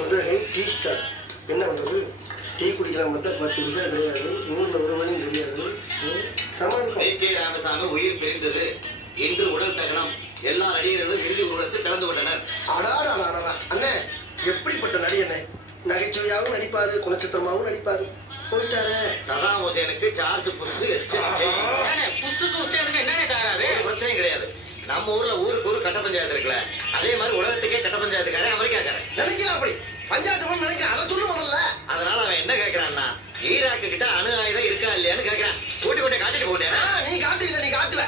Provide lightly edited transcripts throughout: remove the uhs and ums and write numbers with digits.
சொல்றேன் tea star. என்ன பண்றது? டீ குடிக்கலாம் பார்த்தா 10 பைசா கிடையாது. ஊர்ல ஒரு மணியும் தெரியாது. சமாளிப்போம். ராமசாமி உயிர் பிரிந்தது. இன்று உடல் தகனம். எல்லா நடிகர்களும் இறுதி ஊர்வலத்தில் கலந்து கொண்டனர். அடாடா அண்ணே, எப்படிப்பட்ட நடிகனே! நகைச்சுவையாகவும் நடிப்பாரு, குணச்சித்திரமாகவும் நடிப்பாரு. போயிட்டாரு. சதாம் ஹுசேனுக்கு சார்ஜ் புஷ் எச்சரிக்கை. புஷுக்கு ஹுசேனுக்கு என்னென்ன தகராறு? பிரச்சனையும் கிடையாது. நம்ம ஊர்ல ஊருக்கு ஒரு கட்ட பஞ்சாயத்து இருக்குல்ல, அதே மாதிரி உலகத்துக்கே கட்ட பஞ்சாயத்துக்காரன் அமெரிக்காக்காரன் நினைக்கிறான். அப்படி பஞ்சாயத்து நினைக்கிறேன். அதை சொல்லு முதல்ல. அதனால அவன் என்ன கேட்கறான்னா, ஈராக்கு கிட்ட அணு ஆயுதம் இருக்கா இல்லையான்னு கேட்கறான். கூட்டி கொண்டே காட்டிட்டு போட்டேன். நீ காட்டு இல்ல, நீ காட்டுவ.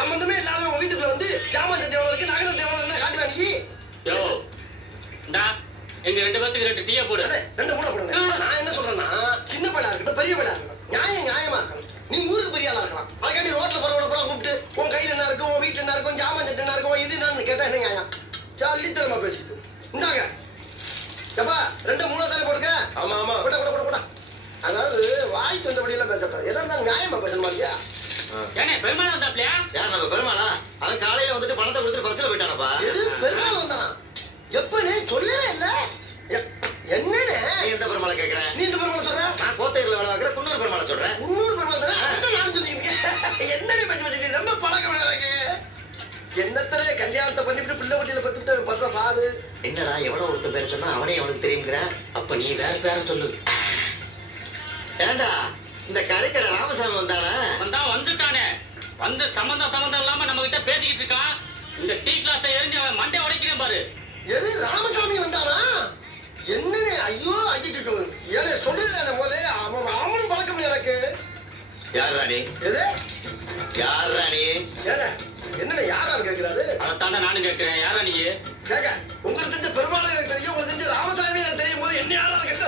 சம்பந்தமே இல்லாம உங்க வீட்டுக்குள்ள வந்து ஜாமான் சட்டை எவ்வளவு இருக்கு, நகரம் எவ்வளவு இருக்கு காட்டுவா நீ. யோ இந்தா எங்க 2 பேத்துக்கு 2 டீயை போடு. 2 மூணு போடுங்க. நான் என்ன சொல்றேன்னா, சின்ன பையலா இருக்கட்டும், பெரிய பையலா இருக்கட்டும், நியாயமா இருக்கணும். நீ ஊருக்கு பெரிய ஆளா இருக்கலாம். அதுக்காண்டி ரோட்ல போற கூப்பிட்டு உன் கையில என்ன இருக்கும், உன் வீட்டுல என்ன இருக்கும், ஜாமான் சட்டை என்ன இருக்கும், இது என்னன்னு கேட்டா என்ன நியாயம்? சல்லித்தனமா பேசிட்டு இந்தாங்க. எப்பா 2 மூணு தானே போடுங்க. ஆமா கூட. அதாவது வாய்க்கு வந்தபடியெல்லாம் பேசப்படாது. எதா இருந்தாலும் நியாயமா பேசணுமா இல்லையா? ஏனே பெருமாள் வந்தாப்லையா? யார் நம்ம பெருமாளா? அவன் காலையில வந்துட்டு பணத்தை கொடுத்துட்டு பஸ்ல போயிட்டானப்பா. எது பெருமாள் வந்தானா? எப்பனே சொல்லவே இல்ல. என்னனே எந்த பெருமாளை கேக்குற? நீ இந்த பெருமாளை சொல்ற? நான் கோத்தையில வேலை வைக்கிற குன்னூர் பெருமாளை சொல்றேன். குன்னூர் பெருமாள் தானே? அதான் நானும் சொல்லிக்கிட்டேன். என்னனே பத்தி ரொம்ப பழக்கம் எனக்கு. என்னத்தரே கல்யாணத்தை பண்ணிட்டு பிள்ளை வட்டியில பத்துட்டு பண்ற பாரு. என்னடா எவ்வளவு ஒருத்தன் பேர் சொன்னா அவனே அவனுக்கு தெரியுங்கிற? அப்ப நீ வேற பேரை சொல்லு. ஏண்டா இந்த கரைக்கடை ராமசாமி வந்தானா? வந்துட்டானே. வந்து சம்பந்தம் இல்லாம நம்ம கிட்ட பேசிக்கிட்டு இருக்கான். இந்த டீ கிளாஸ எரிஞ்சு அவன் மண்டை உடைக்கிறேன் பாரு. எது ராமசாமி வந்தானா? என்னனே? ஐயோ ஏனே சொல்றதுதானே மோலே. அவனும் பழக்கம் எனக்கு. யார் ராணி? எது யார் ராணி? ஏனே என்னனே யாரான்னு கேக்குறாரு? அதைத்தாண்ட நானும் கேட்கிறேன். யாரா நீ? கேக்க உங்களுக்கு தெரிஞ்ச பெருமாள் எனக்கு தெரியும், உங்களுக்கு தெரிஞ்ச ராமசாமி எனக்கு தெரியும் போது என்ன யாரான்னு கேட்டா?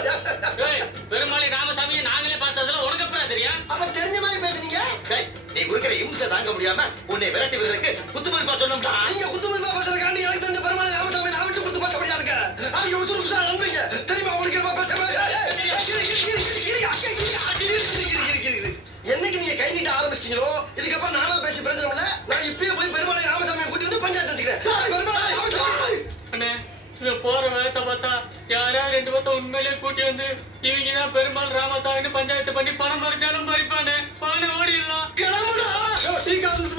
பெருமாளி ராமசாமியை நாங்களே பார்த்ததுல உனக்கு எப்படா தெரியும்? அப்ப தெரிஞ்ச மாதிரி பேசுறீங்க. நீ குடுக்கிற இம்சை தாங்க முடியாம உன்னை விரட்டி விடுறதுக்கு குத்துமதிப்பா சொன்னோம்டா. நீங்க குத்துமதிப்பா பேசுறதுக்காண்டி எனக்கு தெரிஞ்ச பெருமாள் ராமசாமி நான் விட்டு கொடுத்து பேசப்படியா இருக்க. அவங்க உசுருக்கு சார் நம்புறீங்க தெரியுமா? உங்களுக்கு என்னைக்கு நீங்க கை நீட்ட ஆரம்பிச்சீங்களோ இதுக்கப்புறம் நானா பேசி பிரச்சனை இல்ல. நான் இப்பயே போய் பெருமாளை ராமசாமியை கூட்டி வந்து பஞ்சாயத்து வச்சுக்கிறேன். பெருமாளை ராமசாமி அண்ணே இவ போற வேலை பார்த்தா யாரா 2 பேர்த்த உண்மையிலேயே கூட்டி வந்து இவங்க தான் பெருமாள் ராமசாமின்னு பஞ்சாயத்து பண்ணி பணம் பறிச்சாலும் பறிப்பானே. பணம் ஓடிடலாம். கிளம்புடா.